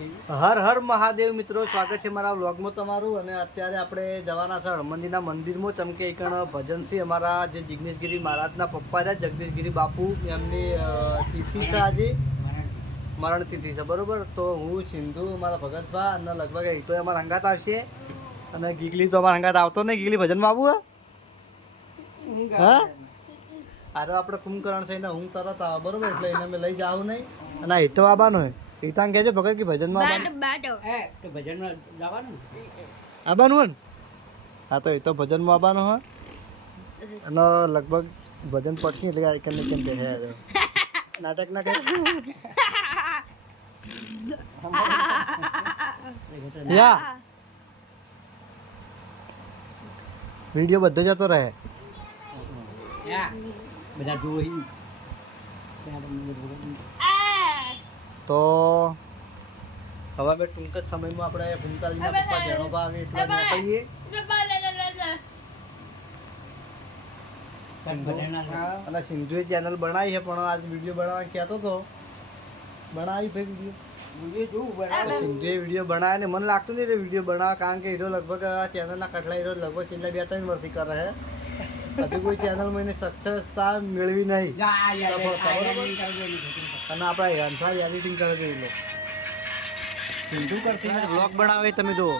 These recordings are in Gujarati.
હર હર મહાદેવ મિત્રો, સ્વાગત છે મારા વ્લોગમાં તમારું. અને અત્યારે આપણે જવાના છે હનુમાનજીના મંદિરમાં. ચમકે એકણ ભજન છે અમારા જે જિગ્નેશગીરી મહારાજના પપ્પા છે જગદીશગીરી બાપુ, એમની તિથિ છે આજે, મરણ તિથિ છે બરોબર. તો હું સિંધુ, મારા ભગતભા અને લગભગ એ તો અમારા હંગાત આવશે. અને ગીગલી તો અમારા હંગાત આવતો નહીં. ગીગલી ભજનમાં આવવું હા આરે આપણે કુંભકરણ છે એને હું તરત આવે બરોબર, એટલે એને મેં લઈ જાઉં નહીં. અને એ તો આવવાનો હોય ઈતાંગ કહેજો ભગત કે ભજનમાં આવવાનું હોય ને. હા તો એ તો ભજનમાં આવવાનું હોય. અને લગભગ ભજન પડશે એટલે આઈકન ને કેમ કહે નાટક ના કરે યા વિડીયો બધો જતો રહે બધા જોઈ. તો હવે અમે ટૂંક જ સમયમાં આપણે ભૂમતાલીના પપ્પા જેણોબા આવે એટલે નીકળીએ. અને સિંધુએ ચેનલ બનાવી છે, પણ આજ વિડીયો બનાવવા કહેતો હતો. બનાવી ભાઈ વિડીયો સિંધુએ વિડીયો બનાવે ને મને લાગતું નહીં વિડીયો બનાવે, કારણ કે હીરો લગભગ આ ચેનલના કટલા હીરો લગભગ છેલ્લા 2-3 વર્ષથી કરે છે. હજુ કોઈ ચેનલમાં એને સક્સેસતા મેળવી નહીં. અને આપણે હેન્ડફ્રાઈ એડિટિંગ કરે છે એ સિંધુ કરતી બ્લોગ બનાવે તમે જુઓ.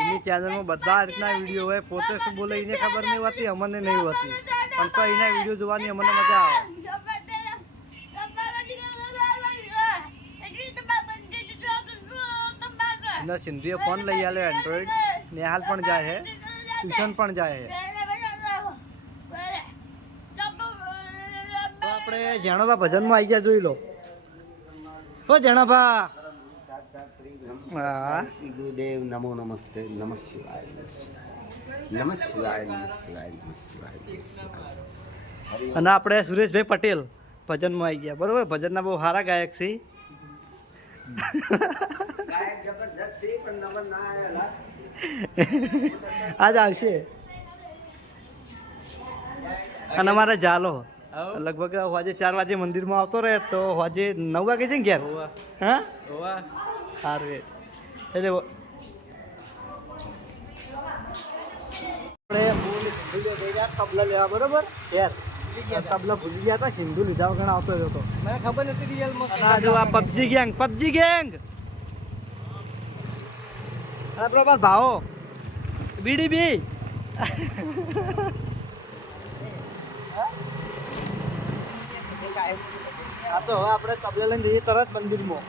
એની ચેનલમાં બધા રીતના વિડીયો હોય. પોતે શું બોલે એને ખબર નહીં હોતી, અમને નહીં હોતી, પણ તો એના વિડીયો જોવાની અમને મજા આવે. એના સિંધુએ ફોન લઈ આવ્યો એન્ડ્રોઈડ. નેહાલ પણ જાય છે, ટ્યુશન પણ જાય છે. આપણે જેણોબા ભજનમાં આવી ગયા, જોઈ લો. તો જેણાભા હા ગુરુદેવ નમો નમસ્તે નમઃ શિવાય નમઃ શિવાય નમઃ શિવાય નમઃ શિવાય. અને આપણે સુરેશભાઈ પટેલ ભજનમાં આવી ગયા બરોબર. ભજનના બહુ સારા ગાયક છે. આજ આવશે. અને અમારે જાલો લગભગ હોજે 4 વાગે મંદિરમાં આવતો રહે તો હોજે 9 વાગે છે ને ઘેર. હા સારું એટલે આપણે તબલા લેવા બરોબર. યાર તબલા ભૂલી ગયા હતા, સિંધુ લીધા વગર આવતો હતો. મને ખબર નથી રિયલમાં. જો આ પબજી ગેંગ અરે બરોબર ભાવો બીડી બી હા તો હવે આપણે તબલા લઈને જઈએ તરત મંદિરમાં.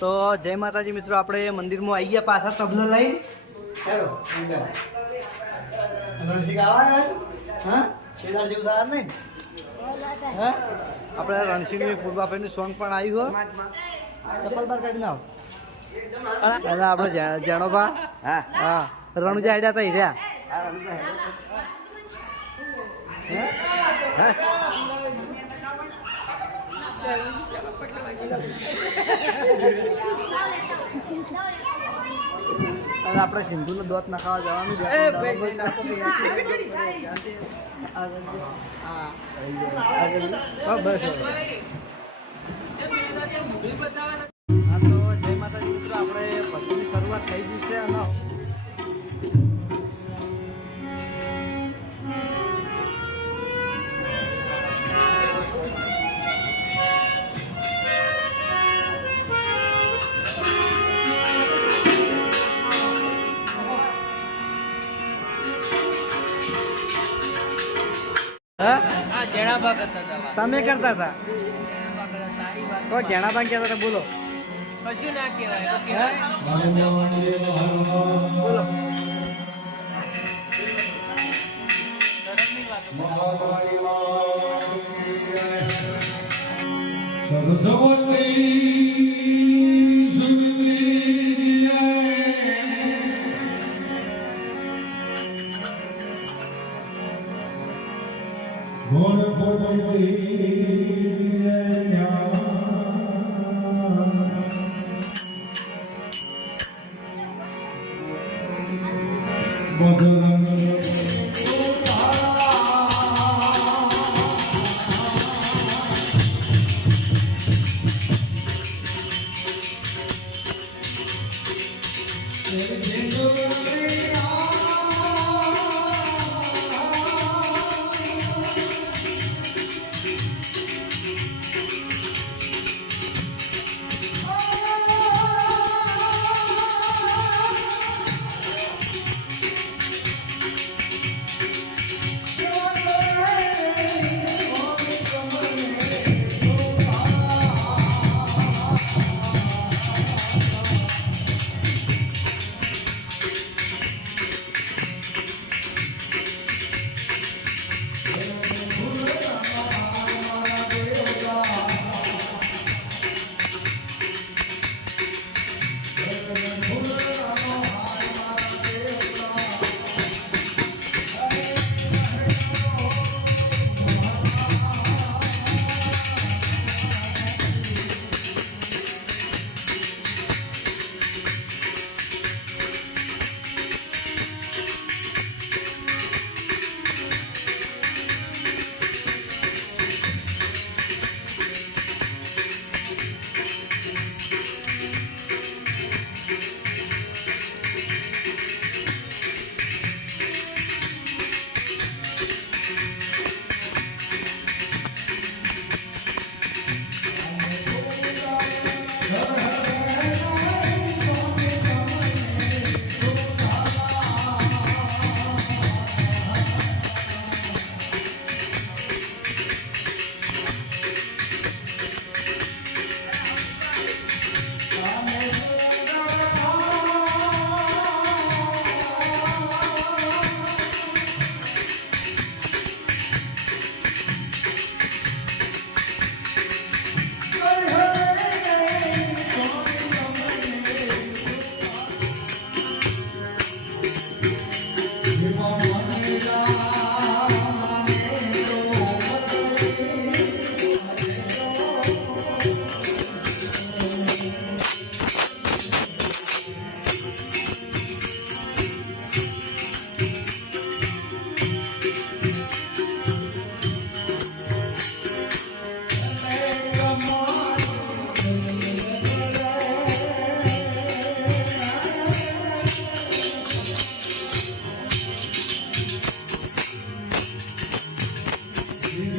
તો જય માતાજી મિત્રો, આપણે મંદિરમાં આવી ગયા પાછા તબલા લઈ. આપણે રણસિંહ પૂર્વાભાઈનું સોંગ પણ આવ્યું હોય. ચપ્પલ બાર કાઢી નાવ. અને આપણે જેણોબા હા રણુજા હેડ્યા હતા હીર્યા. અને આપણે સિંધુનો દોત નાખાવા જવાનું. હા તો જય માતાજી મિત્રો, આપણે ભજનની શરૂઆત થઈ ગઈ છે. અને તમે કરતા હતા તો જેણાબા કહેતા હતા. બોલો કશું ના કહેવાય બોલો. Bye.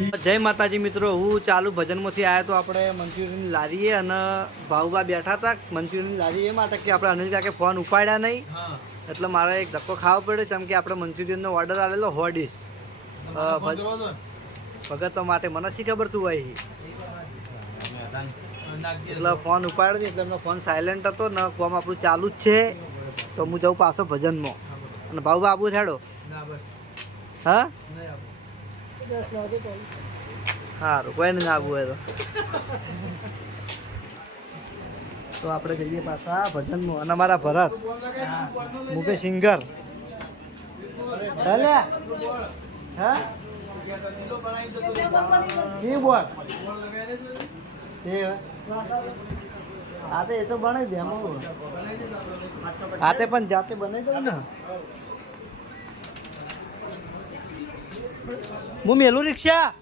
જય માતાજી મિત્રો, હું ચાલુ ભજનમાંથી આવ્યા તો આપણે મંચુરિયનની લારીએ અને ભાઉબા બેઠા હતા મંચુરિયનની લારી એ માટે કે આપણે અનિલ કાકે ફોન ઉપાડ્યા નહીં એટલે મારે એક ધક્કો ખાવો પડ્યો કેમ કે આપણે મંચુરિયનનો ઓર્ડર આવેલો હોડીશ ભગત માટે મને શી ખબર તું આવી એટલે ફોન ઉપાડ્યો નહીં એટલે એમનો ફોન સાયલેન્ટ હતો ને ફોન આપણું ચાલુ જ છે તો હું જાઉં પાછો ભજનમાં અને ભાઉબા આબુ છેડો હા સારું કોઈ નહીં આવવું હોય તો આપણે જઈએ પાછા ભજનમાં અને અમારા ભરત મુકે સિંગર હા એ તો બનાવી દે આતે પણ જાતે બનાવી દઉં ને હું મેલું રિક્ષા